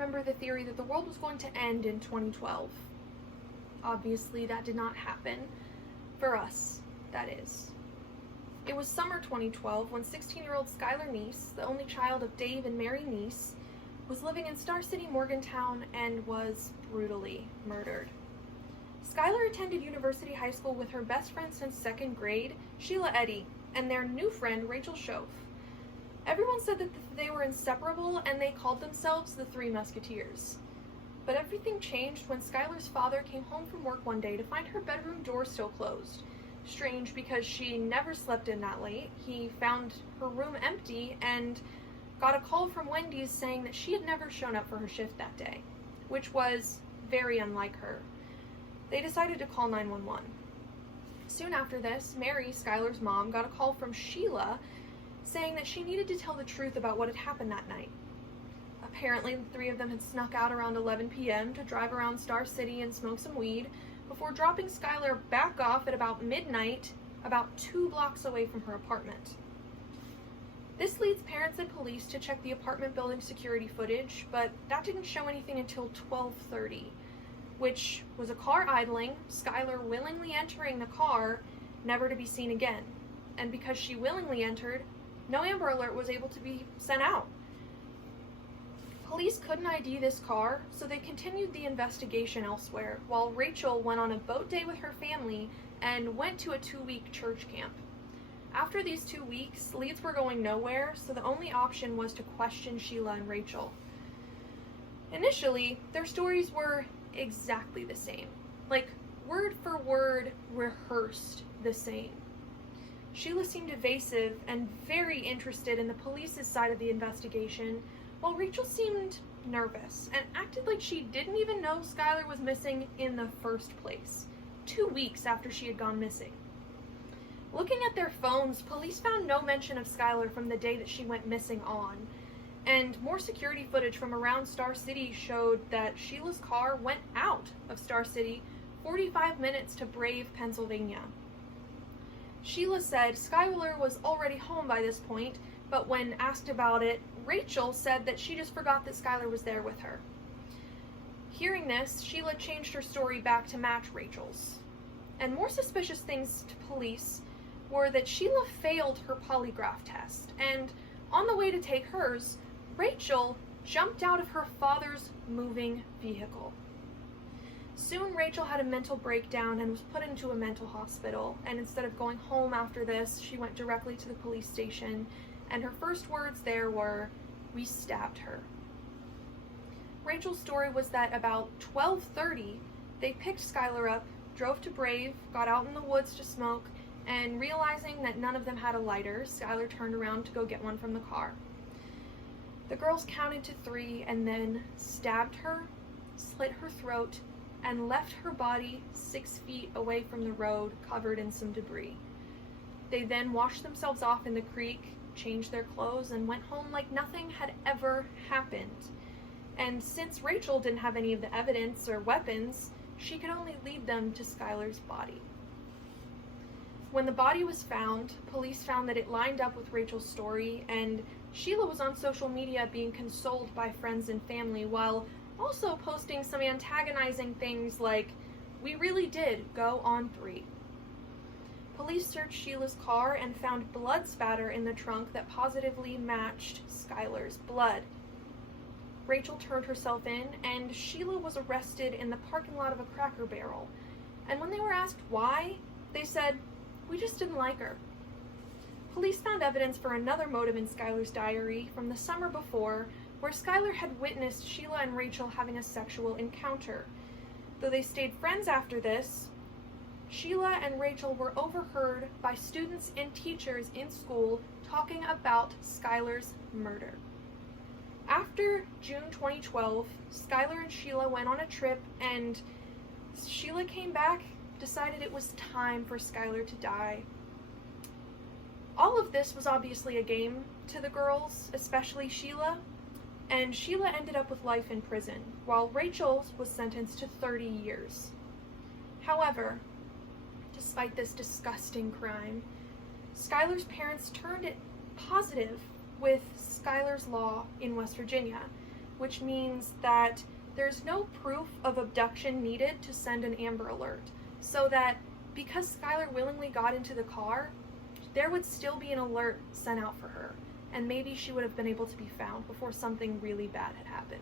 remember the theory that the world was going to end in 2012. Obviously, that did not happen. For us, that is. It was summer 2012 when 16-year-old Skylar Neese, the only child of Dave and Mary Neese, was living in Star City, Morgantown, and was brutally murdered. Skylar attended University High School with her best friend since second grade, Sheila Eddy, and their new friend, Rachel Shove. Everyone said that they were inseparable, and they called themselves the Three Musketeers. But everything changed when Skylar's father came home from work one day to find her bedroom door still closed. Strange, because she never slept in that late. He found her room empty and got a call from Wendy's saying that she had never shown up for her shift that day, which was very unlike her. They decided to call 911. Soon after this, Mary, Skylar's mom, got a call from Sheila saying that she needed to tell the truth about what had happened that night. Apparently, the three of them had snuck out around 11 p.m. to drive around Star City and smoke some weed before dropping Skylar back off at about midnight, about 2 blocks away from her apartment. This leads parents and police to check the apartment building security footage, but that didn't show anything until 12:30, which was a car idling, Skylar willingly entering the car, never to be seen again. And because she willingly entered, no Amber Alert was able to be sent out. Police couldn't ID this car, so they continued the investigation elsewhere, while Rachel went on a boat day with her family and went to a 2-week church camp. After these 2 weeks, leads were going nowhere, so the only option was to question Sheila and Rachel. Initially, their stories were exactly the same, like word for word rehearsed the same. Sheila seemed evasive and very interested in the police's side of the investigation, while Rachel seemed nervous and acted like she didn't even know Skylar was missing in the first place, 2 weeks after she had gone missing. Looking at their phones, police found no mention of Skylar from the day that she went missing on, and more security footage from around Star City showed that Sheila's car went out of Star City 45 minutes to Brave, Pennsylvania. Sheila said Skylar was already home by this point, but when asked about it, Rachel said that she just forgot that Skylar was there with her. Hearing this, Sheila changed her story back to match Rachel's. And more suspicious things to police were that Sheila failed her polygraph test, and on the way to take hers, Rachel jumped out of her father's moving vehicle. Soon Rachel had a mental breakdown and was put into a mental hospital, and instead of going home after this, she went directly to the police station, and her first words there were, "We stabbed her." Rachel's story was that about 12:30, they picked Skylar up, drove to Brave, got out in the woods to smoke, and realizing that none of them had a lighter, Skylar turned around to go get one from the car. The girls counted to 3 and then stabbed her, slit her throat, and left her body 6 feet away from the road, covered in some debris. They then washed themselves off in the creek, changed their clothes, and went home like nothing had ever happened. And since Rachel didn't have any of the evidence or weapons, she could only lead them to Skylar's body. When the body was found, police found that it lined up with Rachel's story, and Sheila was on social media being consoled by friends and family, while also posting some antagonizing things like, "We really did go on 3." Police searched Sheila's car and found blood spatter in the trunk that positively matched Skylar's blood. Rachel turned herself in, and Sheila was arrested in the parking lot of a Cracker Barrel. And when they were asked why, they said, "We just didn't like her." Police found evidence for another motive in Skylar's diary from the summer before, where Skylar had witnessed Sheila and Rachel having a sexual encounter. Though they stayed friends after this, Sheila and Rachel were overheard by students and teachers in school talking about Skylar's murder. After June 2012, Skylar and Sheila went on a trip, and Sheila came back, decided it was time for Skylar to die. All of this was obviously a game to the girls, especially Sheila, and Sheila ended up with life in prison, while Rachel was sentenced to 30 years. However, despite this disgusting crime, Skylar's parents turned it positive with Skylar's Law in West Virginia, which means that there's no proof of abduction needed to send an Amber Alert. So that because Skylar willingly got into the car, there would still be an alert sent out for her, and maybe she would have been able to be found before something really bad had happened.